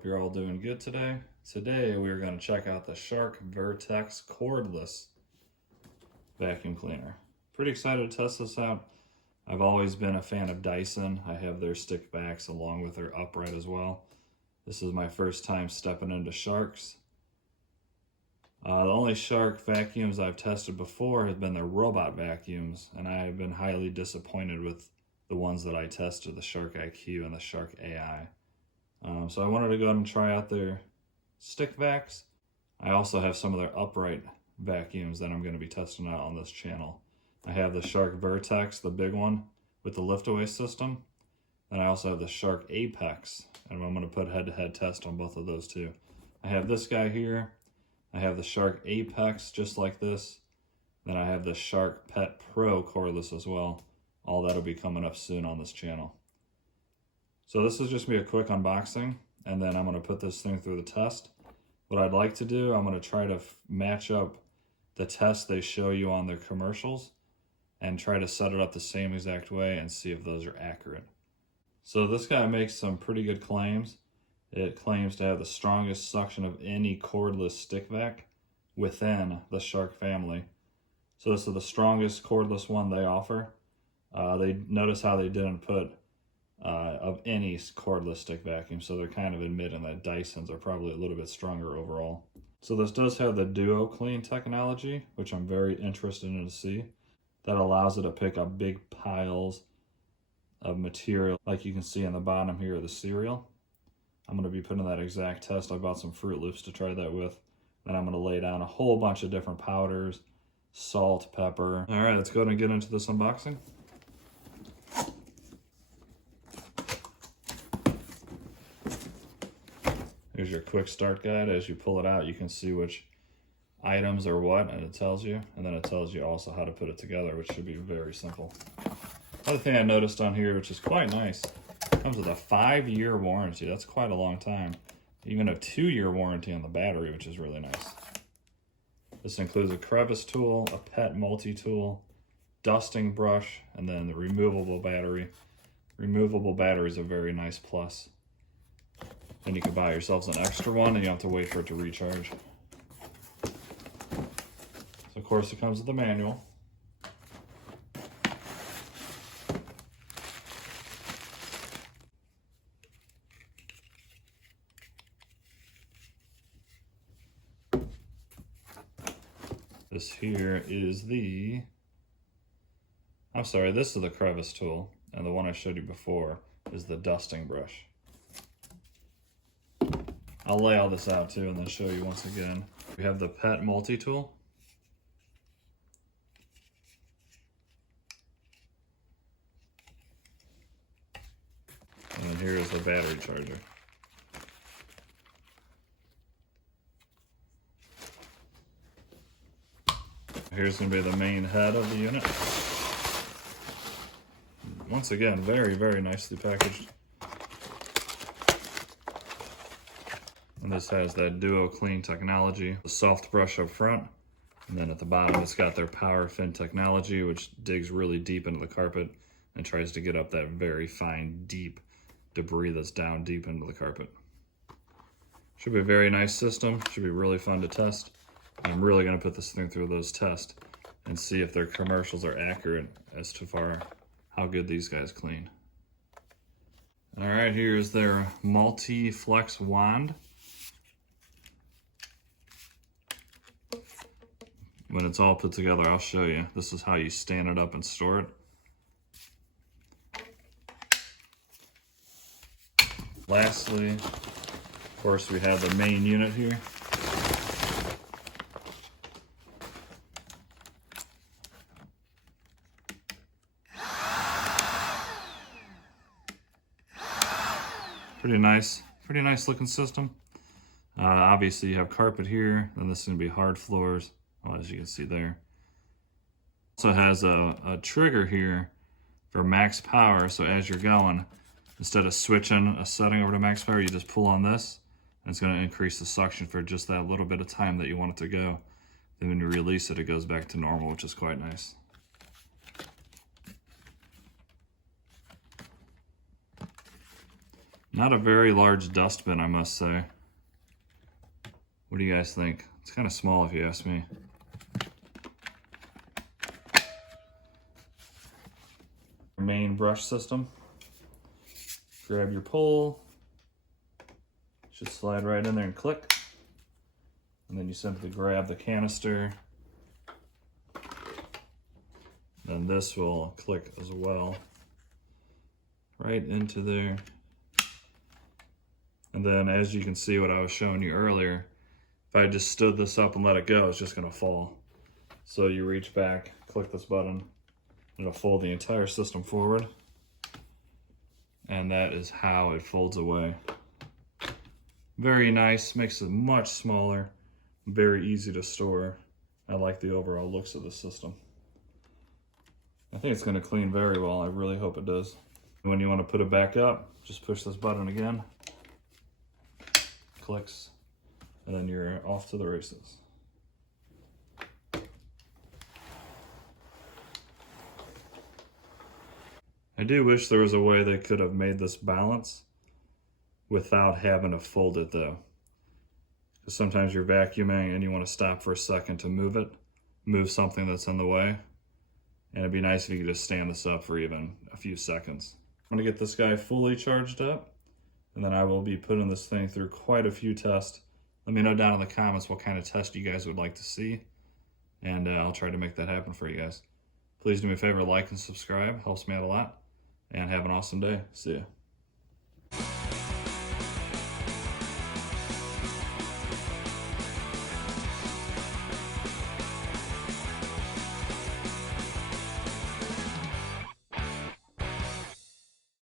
Hope you're all doing good today. Today we're going to check out the Shark Vertex Cordless vacuum cleaner. Pretty excited to test this out. I've always been a fan of Dyson. I have their stick backs along with their upright as well. This is my first time stepping into Sharks. The only Shark vacuums I've tested before have been their robot vacuums, and I have been highly disappointed with the ones that I tested, the Shark IQ and the Shark AI. So I wanted to go ahead and try out their stick vacs. I also have some of their upright vacuums that I'm going to be testing out on this channel. I have the Shark Vertex, the big one with the lift-away system. And I also have the Shark Apex, and I'm going to put head-to-head test on both of those too. I have this guy here. I have the Shark Apex just like this. Then I have the Shark Pet Pro cordless as well. All that'll be coming up soon on this channel. So this is just me a quick unboxing, and then I'm going to put this thing through the test. What I'd like to do, I'm going to try to match up the test they show you on their commercials and try to set it up the same exact way and see if those are accurate. So this guy makes some pretty good claims. It claims to have the strongest suction of any cordless stick vac within the Shark family. So this is the strongest cordless one they offer. They notice how they didn't put of any cordless stick vacuum, so they're kind of admitting that Dysons are probably a little bit stronger overall. So this does have the DuoClean technology, which I'm very interested in to see. That allows it to pick up big piles of material, like you can see on the bottom here of the cereal. I'm going to be putting that exact test. I bought some Fruit Loops to try that with. Then I'm going to lay down a whole bunch of different powders, salt, pepper. All right, let's go ahead and get into this unboxing. Here's your quick start guide. As you pull it out, you can see which items are what, and it tells you. And then it tells you also how to put it together, which should be very simple. Other thing I noticed on here, which is quite nice, comes with a 5-year warranty. That's quite a long time. Even a 2-year warranty on the battery, which is really nice. This includes a crevice tool, a pet multi-tool, dusting brush, and then the removable battery. Removable battery is a very nice plus. Then you can buy yourselves an extra one and you don't have to wait for it to recharge. So of course it comes with the manual. This here is the, this is the crevice tool, and the one I showed you before is the dusting brush. I'll lay all this out too and then show you once again. We have the pet multi-tool. And then here is the battery charger. Here's going to be the main head of the unit. Once again, very, very nicely packaged. And this has that DuoClean technology, the soft brush up front, and then at the bottom it's got their PowerFins technology, which digs really deep into the carpet and tries to get up that very fine, deep debris that's down deep into the carpet. Should be a very nice system, should be really fun to test. I'm really going to put this thing through those tests and see if their commercials are accurate as to how good these guys clean. All right, here's their multi-flex wand. When it's all put together, I'll show you. This is how you stand it up and store it. Lastly, of course, we have the main unit here. Pretty nice looking system. Obviously you have carpet here, then this is gonna be hard floors, as you can see there. Also has a trigger here for max power, so as you're going, instead of switching a setting over to max power, you just pull on this, and it's gonna increase the suction for just that little bit of time that you want it to go. Then when you release it, it goes back to normal, which is quite nice. Not a very large dustbin, I must say. What do you guys think? It's kind of small if you ask me. Main brush system. Grab your pole. Should slide right in there and click. And then you simply grab the canister. Then this will click as well. Right into there. And then as you can see what I was showing you earlier, if I just stood this up and let it go, it's just gonna fall. So you reach back, click this button, it'll fold the entire system forward. And that is how it folds away. Very nice, makes it much smaller, very easy to store. I like the overall looks of the system. I think it's gonna clean very well. I really hope it does. When you wanna put it back up, just push this button again. Clicks, and then you're off to the races. I do wish there was a way they could have made this balance without having to fold it though. Because sometimes you're vacuuming and you want to stop for a second to move something that's in the way. And it'd be nice if you could just stand this up for even a few seconds. I'm gonna get this guy fully charged up, and then I will be putting this thing through quite a few tests. Let me know down in the comments what kind of test you guys would like to see, and I'll try to make that happen for you guys. Please do me a favor, like and subscribe, helps me out a lot, and have an awesome day. See ya.